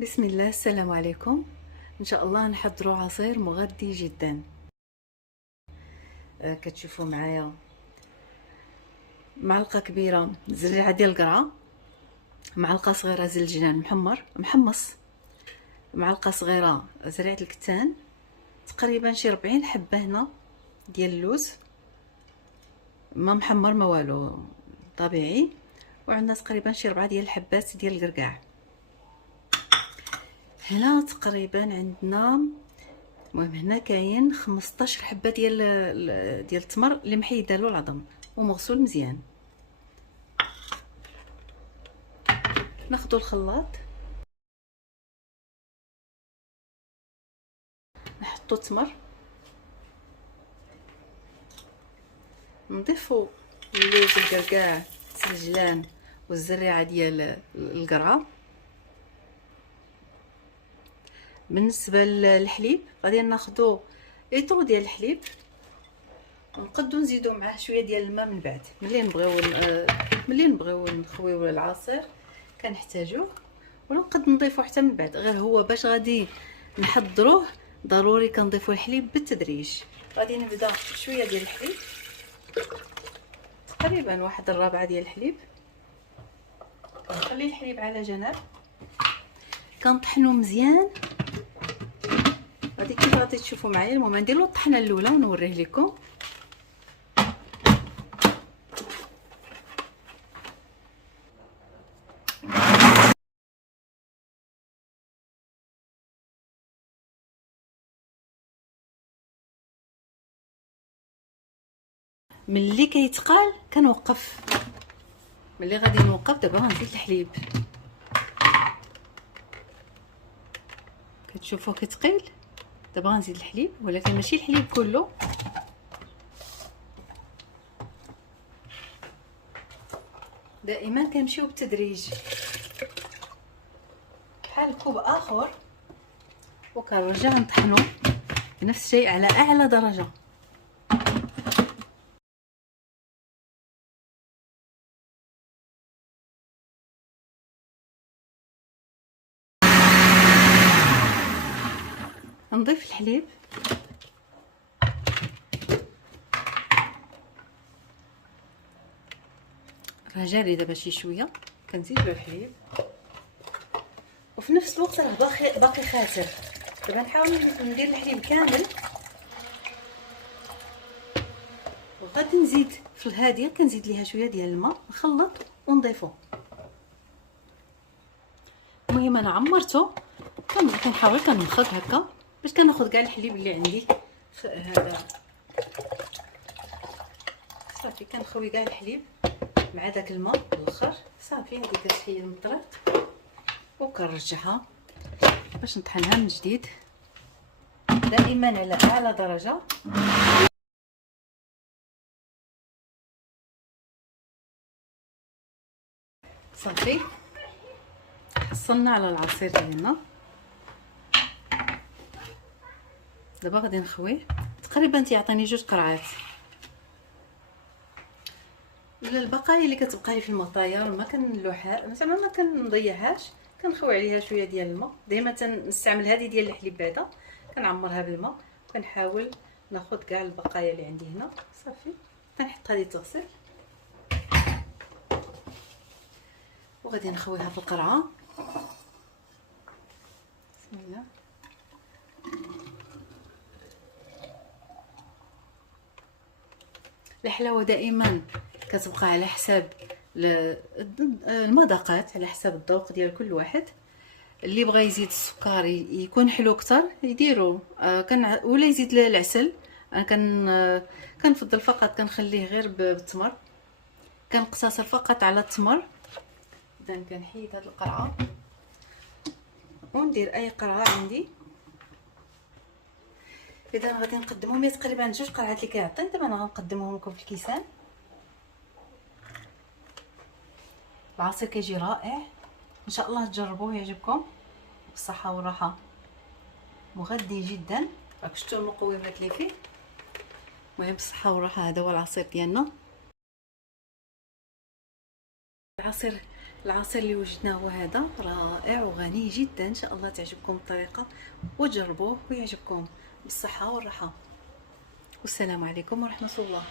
بسم الله، السلام عليكم. ان شاء الله نحضروا عصير مغذي جدا. كتشوفوا معايا معلقه كبيره زريعه ديال القرعه، معلقه صغيره زنجان محمص، معلقه صغيره زريعه الكتان، تقريبا شي 40 حبه هنا ديال اللوز ما محمر ما والو، طبيعي. وعندنا تقريبا شي 4 ديال الحبات ديال القرقاع. هنا تقريبا عندنا، المهم هنا كاين 15 حبه ديال التمر اللي محيده له العظم ومغسول مزيان. ناخذ الخلاط، نحطو التمر، نضيفو اللوز الكركاع السجلان والزريعه ديال القرعه. بالنسبه للحليب غادي ناخذو لتر ديال الحليب، ونقدو نزيدو معاه شويه ديال الماء من بعد ملي نبغيو نخويو العصير كنحتاجوه، ونقد نضيفو حتى من بعد. غير هو باش غادي نحضروه ضروري كنضيفو الحليب بالتدريج. غادي نبدا شويه ديال الحليب، تقريبا واحد الرابعه ديال الحليب. نخلي الحليب على جنب، كنطحنو مزيان. غادي كيف غادي تشوفوا معايا. المهم نديرو الطحنه الاولى ونوريه لكم. ملي كيتقال كنوقف، ملي غادي نوقف دابا غنزيد الحليب. كتشوفوا كيتقيل، دابا غنزيد الحليب، ولكن ماشي الحليب كله. دائما كنمشيو بالتدريج، بحال كوب اخر وكنرجع نطحنو بنفس الشيء على اعلى درجه. نضيف الحليب، راه جاري دابا شي شويه، كنزيد له الحليب وفي نفس الوقت راه باقي خاسر. دابا نحاول ندير الحليب كامل، وغادي نزيد في الهاديه كنزيد ليها شويه ديال الماء، نخلط ونضيفو. المهم انا عمرته، كنحاول كنخض هكا باش كناخذ كاع الحليب اللي عندي في هذا. صافي كنخوي كاع الحليب مع داك الماء الاخر. صافي هذه كتحيد المطريق وكنرجعها باش نطحنها من جديد، دائما على اعلى درجه. صافي حصلنا على العصير ديالنا. دابا غادي نخويه، تقريبا تيعطيني 2 قرعات. ولا البقايا اللي كتبقى لي في المطاير ما كنلوحها، زعما ما كنضيعهاش، كنخوي عليها شويه ديال الماء. دائما تنستعمل هذه ديال الحليب بعدا، كنعمرها بالماء، كنحاول ناخذ كاع البقايا اللي عندي هنا. صافي كنحط هذه تغسل، وغادي نخويها في القرعه. بسم الله. الحلاوه دائما كتبقى على حساب المذاقات، على حساب الذوق ديال كل واحد. اللي بغى يزيد السكر يكون حلو اكثر يديرو، ولا يزيد العسل. انا كنفضل فقط كنخليه غير بالتمر، كنقتصر فقط على التمر. اذا كنحيد هاد القرعه وندير اي قرعه عندي. اذا غادي نقدمهم تقريبا 2 قرعات اللي كيعطي. دابا انا غنقدمهم لكم في الكيسان. العصير كيجي رائع، ان شاء الله تجربوه يعجبكم. بالصحه والراحه، مغذي جدا. راك شفتوا المقومات اللي فيه. المهم بالصحه والراحه، هذا هو العصير ديالنا. العصير العصير اللي وجدناه هو هذا، رائع وغني جدا. ان شاء الله تعجبكم الطريقه وجربوه ويعجبكم. بالصحه والراحه، والسلام عليكم ورحمه الله.